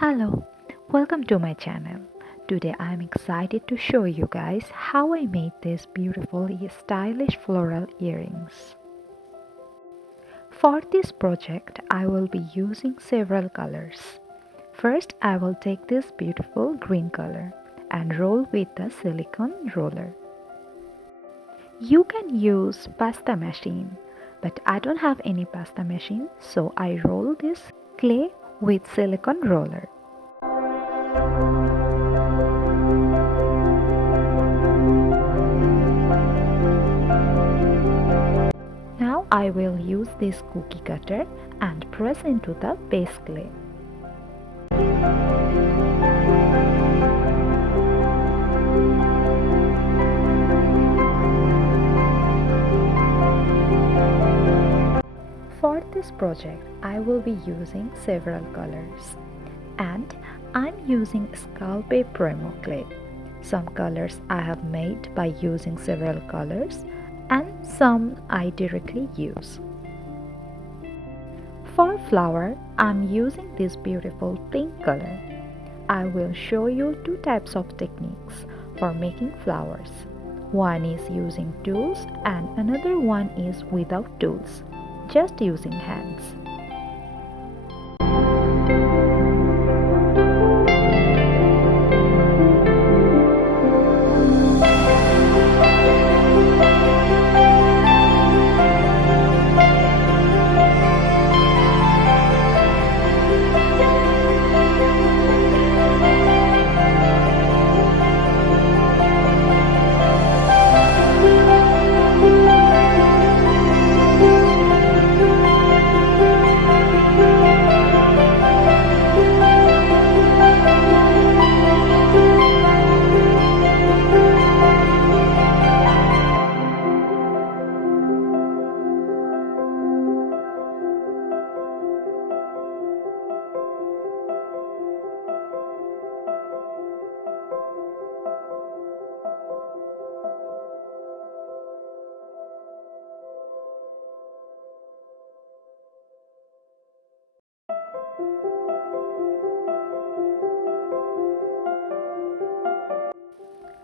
Hello, welcome to my channel. Today I am excited to show you guys how I made these beautiful stylish floral earrings. For this project I will be using several colors. First I will take this beautiful green color and roll with the silicone roller. You can use pasta machine, but I don't have any pasta machine, so I roll this clay with silicone roller. Now I will use this cookie cutter and press into the base clay. For this project, I will be using several colors and I'm using Stylish Polymer Clay. Some colors I have made by using several colors and some I directly use. For flower, I'm using this beautiful pink color. I will show you two types of techniques for making flowers. One is using tools and another one is without tools, just using hands.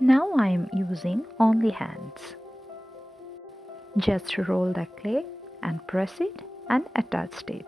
Now I am using only hands. Just roll the clay and press it and attach it.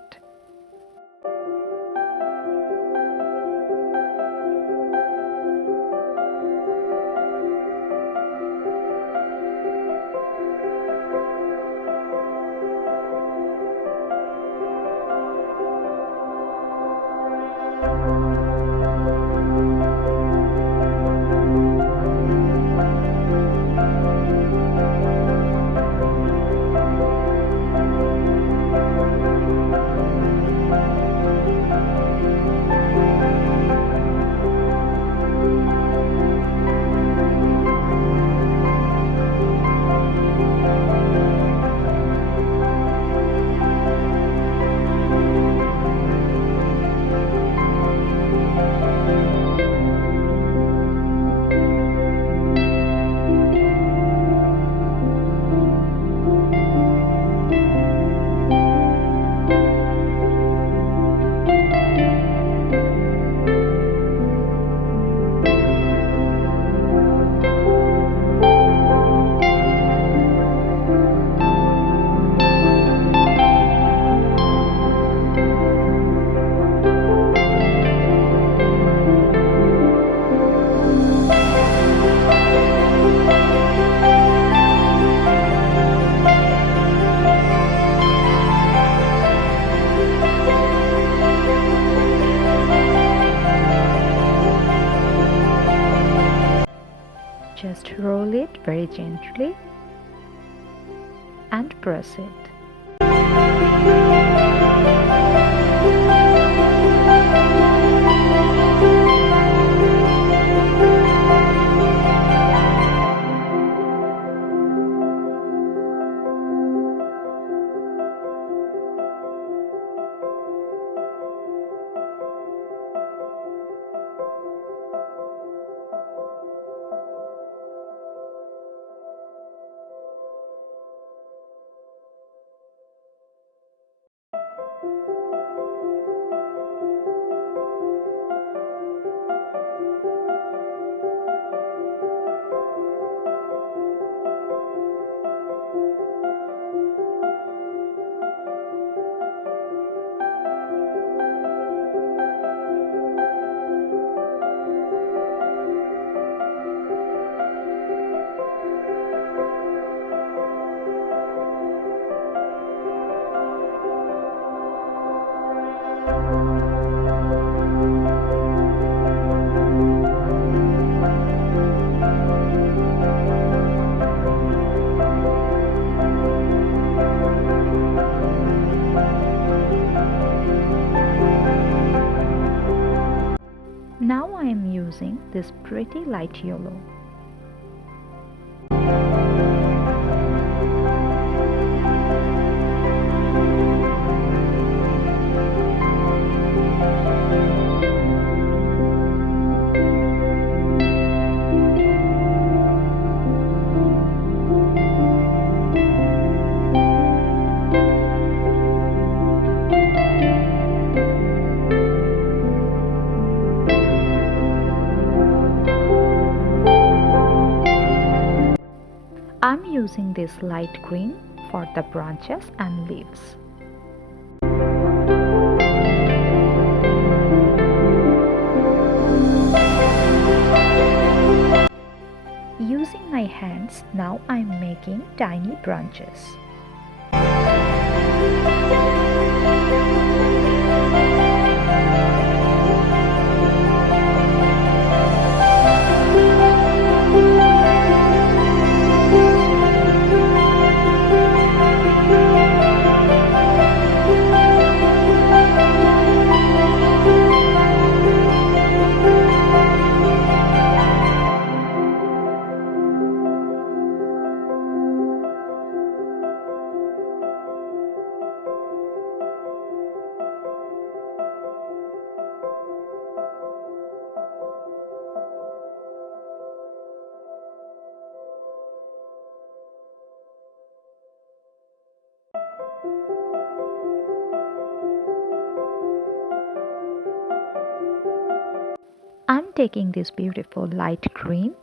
Just roll it very gently and press it. Now I am using this pretty light yellow. I'm using this light green for the branches and leaves. Using my hands, now I'm making tiny branches. I'm taking this beautiful light green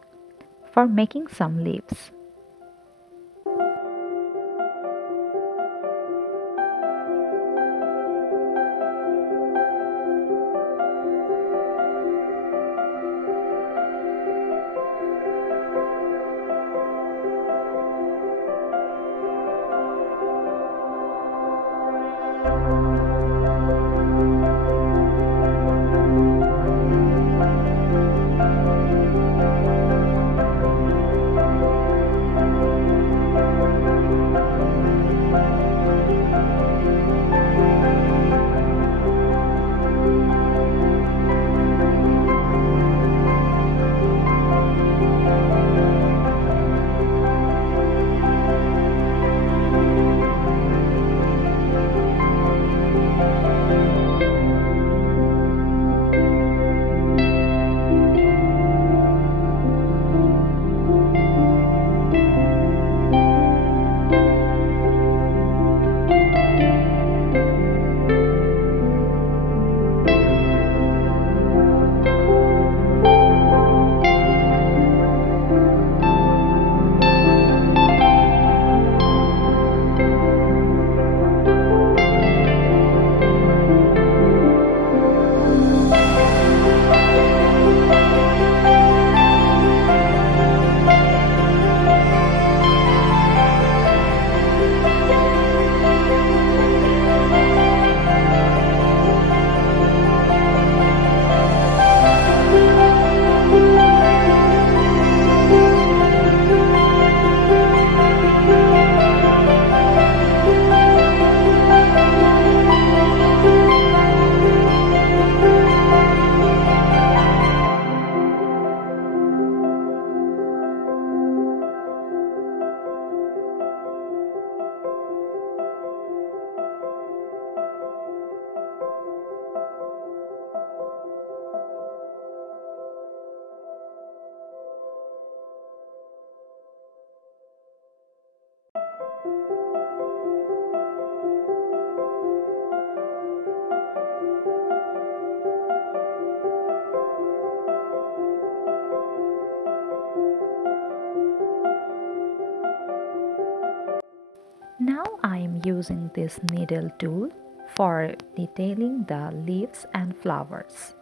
for making some leaves. Now I am using this needle tool for detailing the leaves and flowers.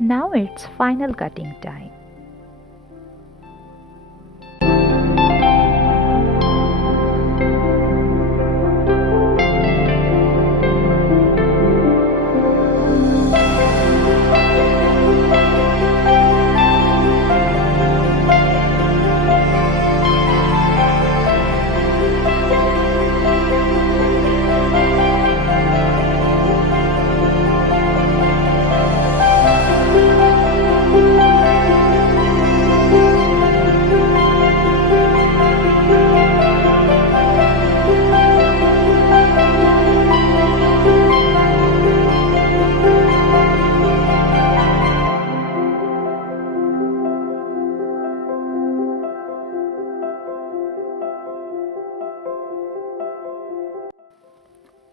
Now it's final cutting time.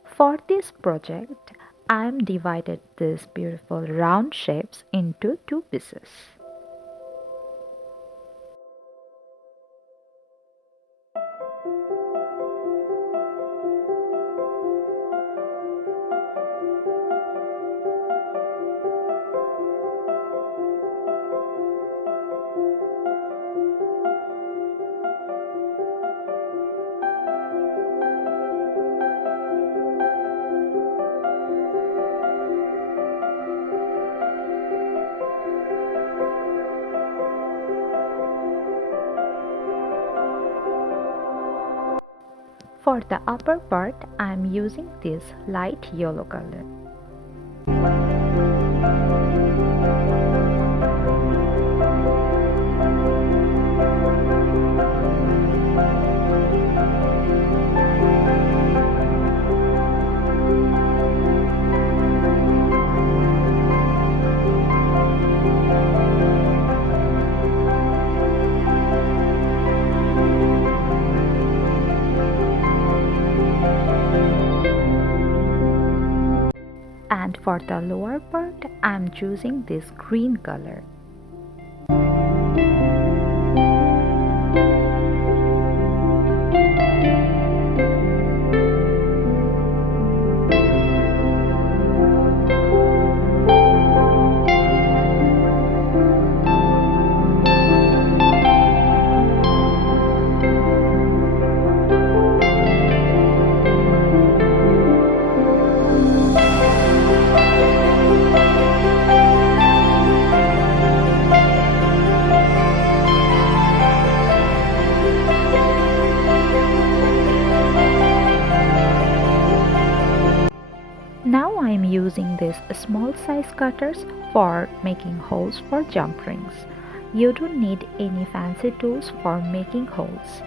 For this project, I am divided these beautiful round shapes into two pieces. For the upper part, I am using this light yellow color. And for the lower part, I am choosing this green color. Now I am using these small size cutters for making holes for jump rings. You don't need any fancy tools for making holes.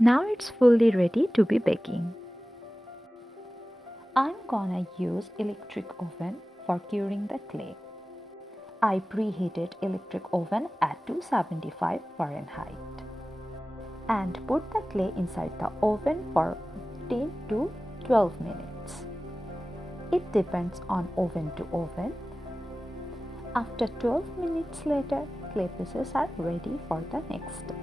Now it's fully ready to be baking. I'm gonna use electric oven for curing the clay. I preheated electric oven at 275 Fahrenheit and put the clay inside the oven for 10 to 12 minutes. It depends on oven to oven. After 12 minutes later, clay pieces are ready for the next step.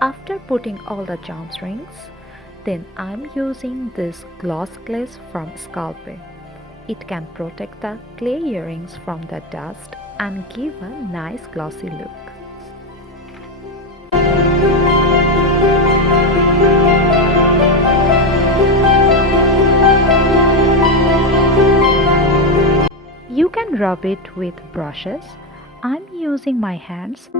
After putting all the charms rings, then I'm using this gloss glaze from Sculpey. It can protect the clay earrings from the dust and give a nice glossy look. You can rub it with brushes. I'm using my hands.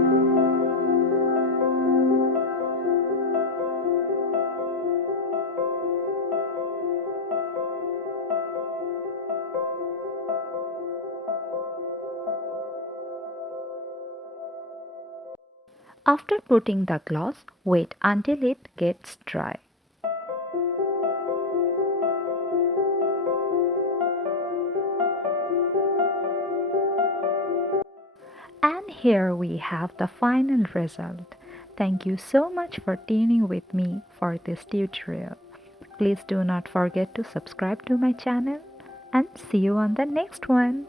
After putting the gloss, wait until it gets dry. And here we have the final result. Thank you so much for tuning with me for this tutorial. Please do not forget to subscribe to my channel and see you on the next one.